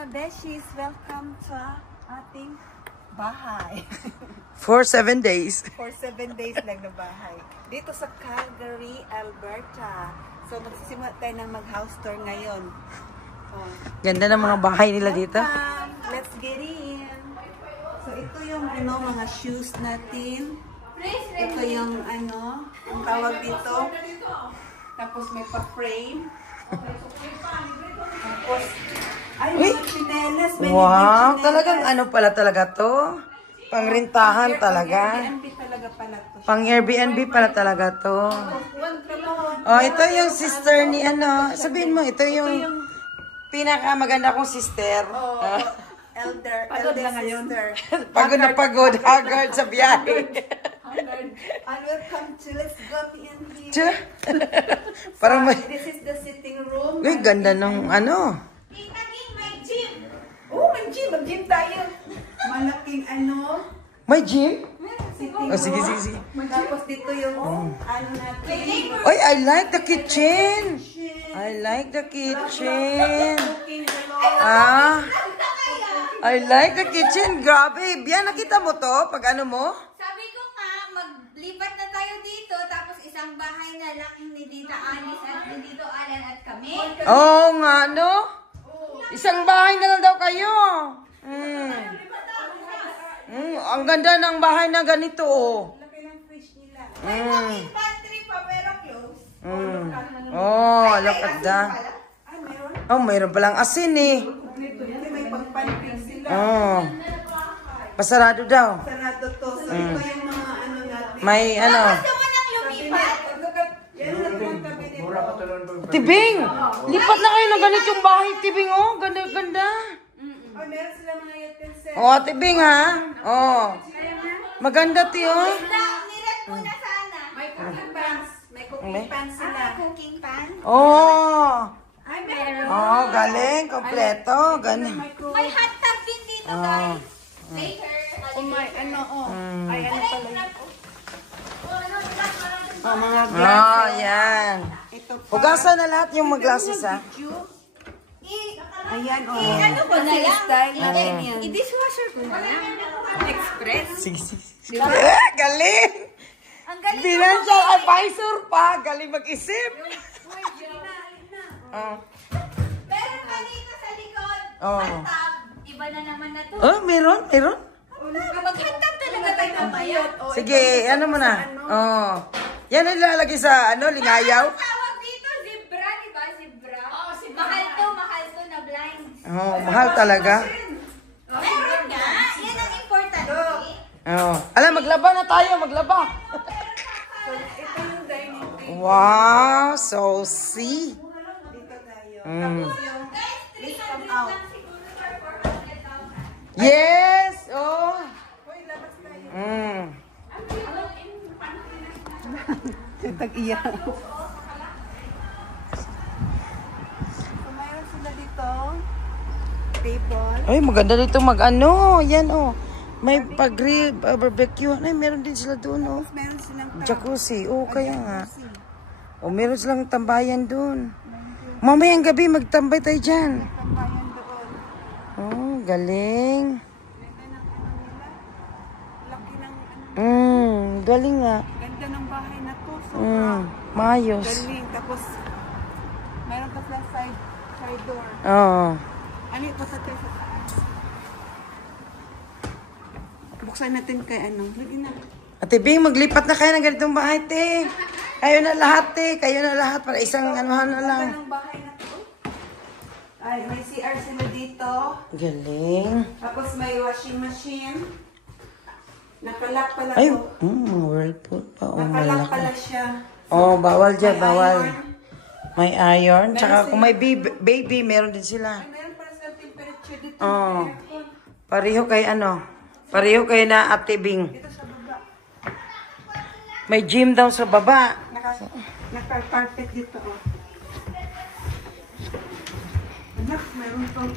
mga beshies, welcome sa ating bahay. For 7 days. For 7 days lang na bahay. Dito sa Calgary, Alberta. So magsisimula tayo ng mag-house tour ngayon. Oh. Ganda ng mga bahay nila dito. Let's get in. So ito yung mga shoes natin. Ito yung ang tawag dito. Tapos may pa-frame. Tapos, ay, mga chinelas. Wow, talagang ano pala talaga to? Pangrintahan talaga. Airbnb talaga pala to. Pang Airbnb pala talaga to. Oh, ito yung sister ni sabihin mo, ito yung pinakamaganda kong sister. Elder na ngayon. Pagod na pagod, haggard sa biyahe. And welcome to Let's Go B&B. Parang may... This is the sitting room. Uy, ganda ng May gym. Oh, may gym. Mag-gym tayo. Malaking May gym? sitting Oh, sige. room. Tapos dito yung natin. Oy, I like the kitchen. I like the kitchen. I like the kitchen. Grabe. Bian, nakita mo to? Pag ano mo? Sabi ko nga, maglipat na tayo dito, tapos isang bahay na lang ni Tita Alice at ni Tito Alan at kami. Oo nga, no? Isang bahay na lang daw kayo. Ang ganda ng bahay na ganito, oh. Laki ng fridge nila. May walking pantry pa, pero close. Oh, look at that. Meron? Oh, mayroon palang asin, eh. May pagpanpig sila. Oh. Pasarado daw. Sarado to. So, ito yung mga natin. May Gusto mo nang lumipat? Yan na po ang tabi dito. Tibing! Lipat na kayo ng ganitong bahay, Tibing, oh. Ganda-ganda. Oh, meron sila mga utensil. Oh, Tibing, ha? Oh. Maganda, Tiyo. Nirep mo na sana. May cooking pans. May cooking pans sila. Cooking pan? Oh. Ay, meron. Oh, galing. Kompleto. Galing. May hot tub din dito, guys. Later. Oh, may Ay, pala yun. Oh, Mga Oh, yan. Ito pa. Hugasan na lahat yung maglasis, ha? Ayan, ano ko na lang? Style natin yan. I-dishwasher ko na lang. Express. Sige. Galing. Ang galing. Financial advisor pa. Galing mag-isip. Oh. Meron pa dito sa likod. Oh. Hot tub. Iba na naman na to. Oh, meron? Mag-hot tub talaga tayo mamaya. Sige, ano mo na? Oh. Yan ang ilalagay sa, lingayaw. Ang tawag dito, zebra, di ba? Zebra. Mahal to na blind. Oh, mahal talaga. Meron nga. Yan ang importante. Oh. Alam, maglaba na tayo, maglaba. Ito yung dining table. Wow, so see. Dito tayo. Guys, 300 lang siguro for 400,000. Yes! Oh. Hoy, labas tayo. Tag-iya. So, mayroon sila dito. Table. Ay, maganda dito yan, oh. May pag-grill, barbecue. Ay, meron din sila doon, oh. Meron silang Jacuzzi. Oh, kaya nga. Oh, meron silang tambayan doon. Mamayang gabi, magtambay tayo dyan. tambayan doon. Oh, galing. Ganda ng nila. Laki ng Galing nga. ganda ng bahay na to. Sobrang Maayos. galing. Tapos, meron pa sila side door. Oo. Ano ito sa tayo sa taas? Buksan natin kay Lagi na. Ate Bing, maglipat na kayo ng ganitong bahay, te. Kayo na lahat, te. Kayo na lahat. Para isang na lang. Ganda ng bahay na to. Ay, may CR sila dito. Galing. Tapos may washing machine. Nakalock pala Ay, to. whirlpool pa. Oh, Nakalock malaki. pala siya. Oh, bawal dyan, May bawal. iron. May iron. Tsaka Meron kung may baby, meron din sila. Ay, meron pala silang temperature dito. Oh. Aircon. Pareho kay Pareho kayo na Ate Bing. Dito sa baba. May gym daw sa baba. Naka-carpet dito. Oh. Anak, meron pang...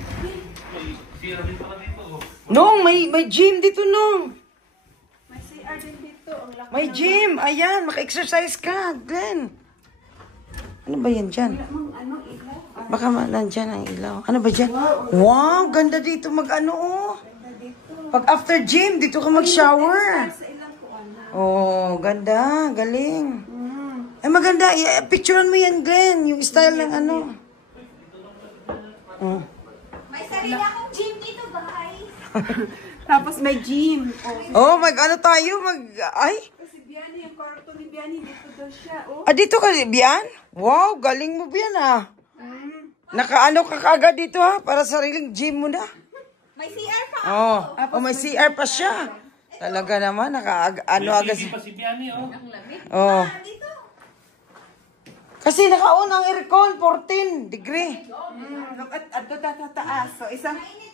Nung, may gym dito, Nung. May CR din dito. Ang laki May ng- gym. Ayan, maka-exercise ka, Glenn. Ano ba yan dyan? Wala mong ilaw. Baka nandyan ang ilaw. Ano ba dyan? Wow, ganda dito mag-ano oh. Pag after gym, dito ka mag-shower. Oh, ganda. Galing. Eh, maganda. Picturean mo yan, Glenn. Yung style ng ano. May sarili akong gym dito, guys. Tapos may gym. Oh, ano tayo? Ay? Kasi Biani, yung kwarto ni Biani, dito daw siya. Oh. Ah, dito ka, Bian? Wow, galing mo, Bian, ah. Nakaano ka kaagad dito, ha? Para sariling gym mo na. May CR pa. Oh, may CR pa siya. Talaga naman, ano agad. Hindi pa si Biani, oh. Ang lamig. Oh. Dito. Kasi nakaon ang aircon, 14 degree. Look at taas. So,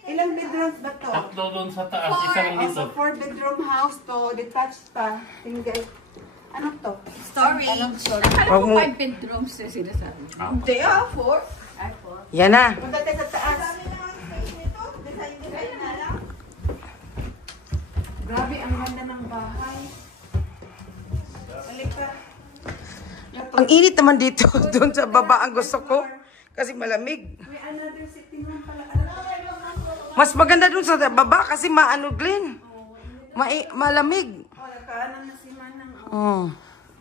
ilang bedrooms ba to? Tatlo doon sa taas, isa lang dito. So, 4-bedroom house to, detached pa. Tinggal. Ano to? Storage. Wag mo. 5 bedrooms na sinasabi. Hindi, 4. Ay, 4. Yan na. Punta tayo sa taas. Dami na ang space nito. Design na lang. Grabe, ang ganda ng bahay. Balik ka. Ang init naman dito, doon sa baba ang gusto ko. Kasi malamig. May another sitting room pala. Mas maganda doon sa baba kasi maano, Glenn. Malamig. Oh, nakaanan na si Manang. Oh.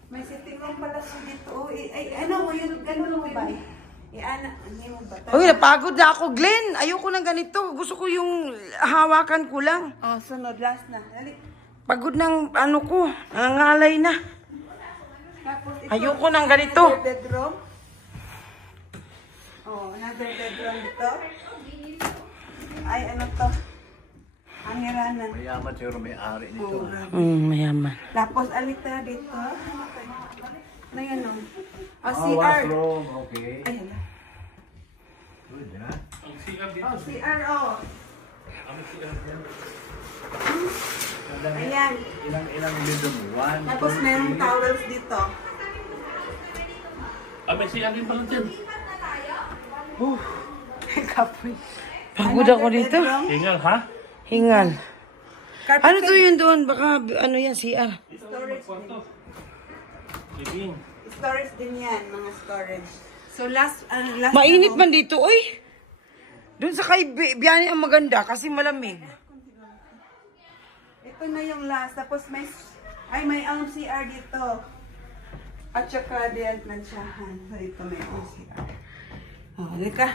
May sitting room pala siya dito. Oh, ano mo yun? Ganun mo ba? Ano mo ba? Uy, napagod na ako, Glenn. Ayoko ng ganito. Gusto ko yung hawakan ko lang. Oh, sunod. Last na. Dali. Pagod ng ano ko. Nangangalay na. Tapos ito, Ayoko ng ganito. another bedroom. Oh, another bedroom dito. Ay, ano to? Hangiranan. Mayaman siguro may-ari nito. Mayaman. Tapos alita dito. Ano yan o? Oh, CR. Okay. Ay, hala. Good, ha? Ang CR dito. Oh, CR oh. Ayan. Ilang bedroom? One. Tapos mayroong towels dito. May CR din pala dyan. Kapoy. Pagod ako dito. Hingal, ha? Hingal. Carpet Ano to yun doon? Baka ano yan, CR. storage din. Living. Storage din yan, mga storage. So last Mainit man dito, oy. Doon sa kay Biani ang maganda kasi malamig. Ito na yung last. Tapos may CR dito. At saka diyan plansyahan. So ito may CR. Oh, lika.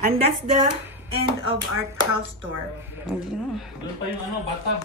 And that's the end of our house tour. Hindi na. Doon pa yung bathtub.